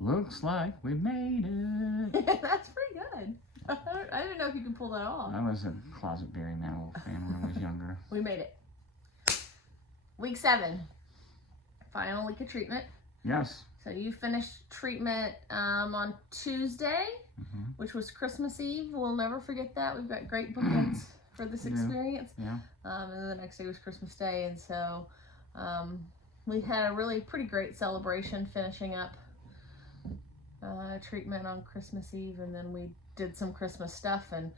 Looks like we made it. That's pretty good. I didn't know if you could pull that off. I was a closet Barry Manilow fan when I was younger. We made it. Week 7. Final week of treatment. Yes. So you finished treatment on Tuesday, which was Christmas Eve. We'll never forget that. We've got great bookends for this experience. Yeah. And then the next day was Christmas Day. And so we had a really pretty great celebration finishing up treatment on Christmas Eve. And then we did some Christmas stuff. And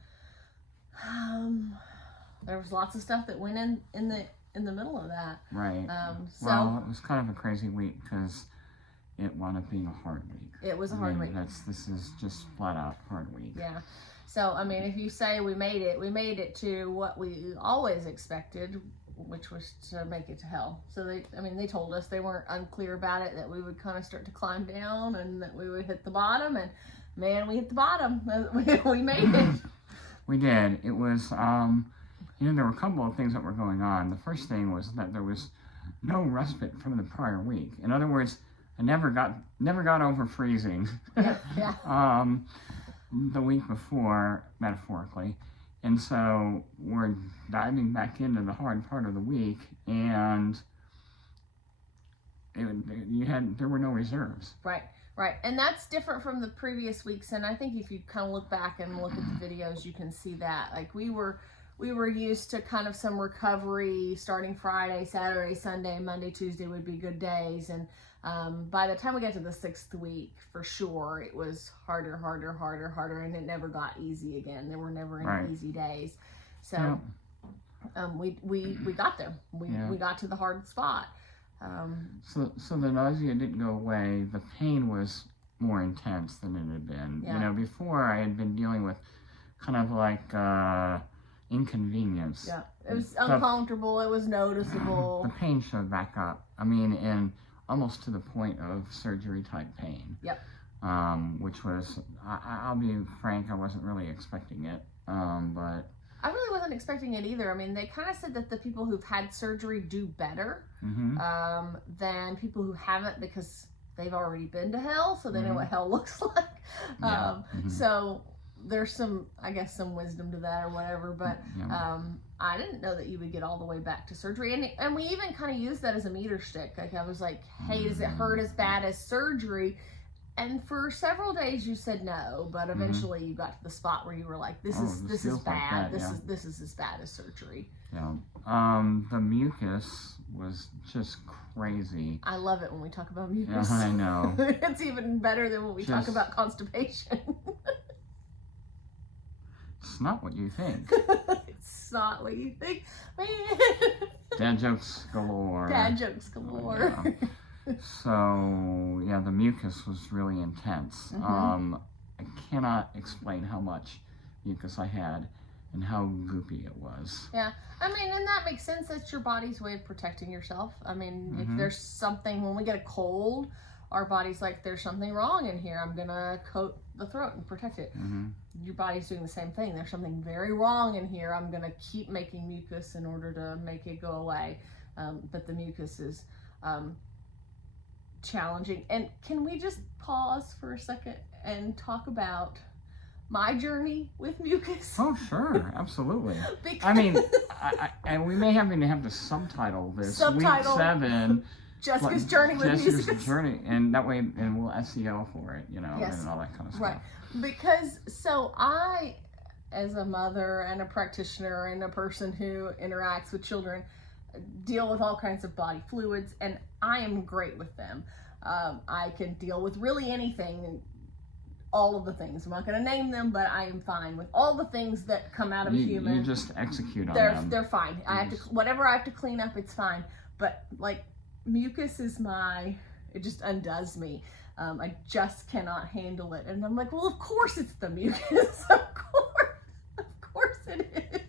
there was lots of stuff that went in the middle of that. Right. So it was kind of a crazy week because it wound up being a hard week. It was a hard week. This is just flat out hard week. Yeah. So, I mean, if you say we made it to what we always expected, which was to make it to hell. So they told us, they weren't unclear about it, that we would kind of start to climb down and that we would hit the bottom, and man, we hit the bottom. We made it. We did. It was, there were a couple of things that were going on. The first thing was that there was no respite from the prior week. In other words, I never got over freezing. Yeah. The week before, metaphorically. And so we're diving back into the hard part of the week, and there were no reserves. Right. And that's different from the previous weeks. And I think if you kind of look back and look at the videos, you can see that. Like we were used to kind of some recovery starting Friday, Saturday, Sunday, Monday, Tuesday would be good days. And by the time we got to the 6th week, for sure, it was harder, and it never got easy again. There were never any easy days. So we got there. We got to the hard spot. So the nausea didn't go away. The pain was more intense than it had been. Yeah. Before I had been dealing with kind of like inconvenience. Yeah, it was uncomfortable. It was noticeable. The pain showed back up. I mean, and almost to the point of surgery type pain. Yep. Which was, I'll be frank, I wasn't really expecting it. But I really wasn't expecting it either. I mean, they kind of said that the people who've had surgery do better than people who haven't, because they've already been to hell, so they know what hell looks like. So there's some wisdom to that or whatever, but I didn't know that you would get all the way back to surgery. And we even kind of used that as a meter stick. Like I was like, hey, does it hurt as bad as surgery? And for several days you said no, but eventually you got to the spot where you were like, this is bad. Like that, This is as bad as surgery. Yeah. The mucus was just crazy. I love it when we talk about mucus. Yeah, I know. It's even better than when we talk about constipation. It's not what you think. It's not what you think, man. Dad jokes galore. Dad jokes galore. Yeah. So, the mucus was really intense. I cannot explain how much mucus I had and how goopy it was. Yeah, I mean, and that makes sense. That's your body's way of protecting yourself. I mean, if there's something, when we get a cold, our body's like, there's something wrong in here. I'm gonna coat the throat and protect it. Your body's doing the same thing. There's something very wrong in here. I'm gonna keep making mucus in order to make it go away. But the mucus is challenging. And can we just pause for a second and talk about my journey with mucus? Oh, sure, absolutely. I mean, and we may even have to subtitle this. Week 7. Jessica's journey with mucus. Jessica's journey, and that way, and we'll SEO for it, and all that kind of stuff. Right, because so I, as a mother and a practitioner and a person who interacts with children, deal with all kinds of body fluids, and I am great with them. I can deal with really anything, all of the things. I'm not going to name them, but I am fine with all the things that come out of a human. You just execute on them. They're fine. Whatever I have to clean up, it's fine. But like mucus is it just undoes me. I just cannot handle it. And I'm like, well, of course it's the mucus. Of course it is.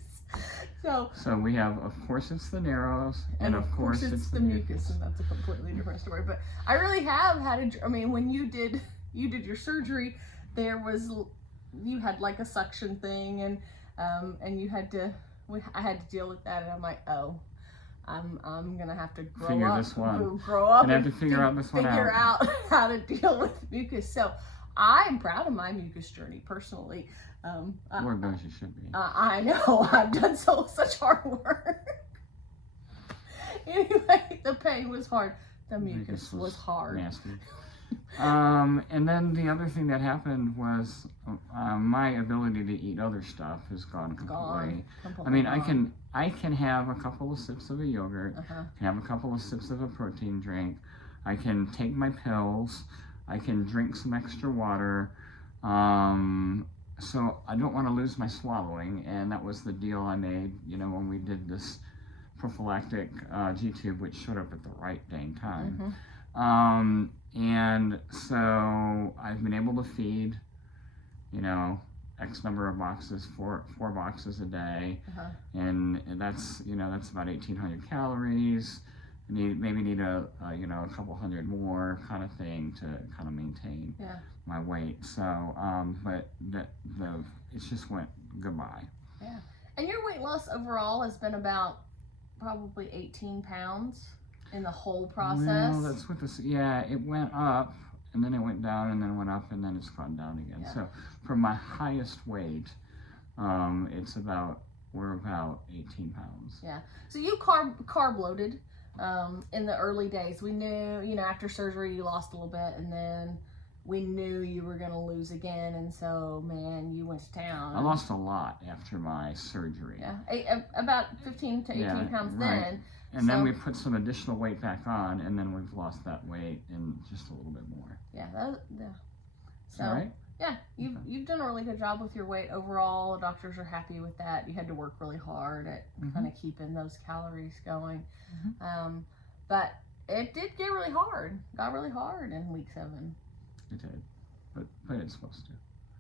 So we have, of course it's the narrows, and of course it's the mucus, and that's a completely different story. But I really have had when you did your surgery, you had like a suction thing, and I had to deal with that, and I'm like, oh, I'm gonna have to grow Figure up, this one. grow up, Gonna have to figure out this one figure out how to deal with mucus. So I'm proud of my mucus journey personally. Lord knows you should be. I know I've done such hard work. Anyway, the pain was hard. The mucus was hard. Nasty. And then the other thing that happened was my ability to eat other stuff has gone completely. I mean, I can have a couple of sips of a yogurt, can have a couple of sips of a protein drink, I can take my pills, I can drink some extra water. So I don't want to lose my swallowing, and that was the deal I made, you know, when we did this prophylactic G-tube, which showed up at the right dang time. And so I've been able to feed, you know, X number of boxes, four boxes a day, and that's, you know, that's about 1,800 calories. Maybe need a you know, a couple hundred more kind of thing to kind of maintain my weight. So, but it just went goodbye. Yeah, and your weight loss overall has been about probably 18 pounds in the whole process. Well, that's what this. Yeah, it went up, and then it went down, and then it went up, and then it's gone down again. So, from my highest weight, we're about 18 pounds. Yeah. So you carb loaded. In the early days, we knew, you know, after surgery you lost a little bit, and then we knew you were going to lose again, and so, man, you went to town. I lost a lot after my surgery. Yeah, about 15 to 18 pounds then. And then we put some additional weight back on, and then we've lost that weight and just a little bit more. Yeah, So, all right? Yeah, you've done a really good job with your weight overall. Doctors are happy with that. You had to work really hard at kind of keeping those calories going. But it did get really hard. Got really hard in week 7. It did, but it's supposed to.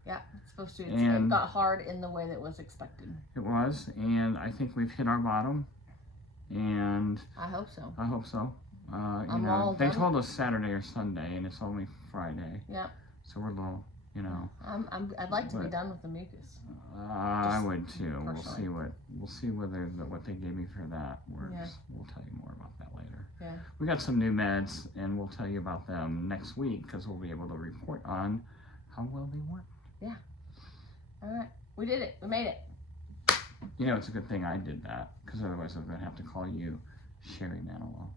Yeah, it's supposed to. It got hard in the way that was expected. It was, and I think we've hit our bottom. And I hope so. I hope so. You know, they told us Saturday or Sunday, and it's only Friday. Yeah. So we're a little, you know. I'd like to be done with the mucus. I would too. Personally. We'll see whether what they gave me for that works. Yeah. We'll tell you more about that later. Yeah. We got some new meds, and we'll tell you about them next week because we'll be able to report on how well they work. Yeah. All right. We did it. We made it. You know, it's a good thing I did that because otherwise I'm going to have to call you Sherry Manilow.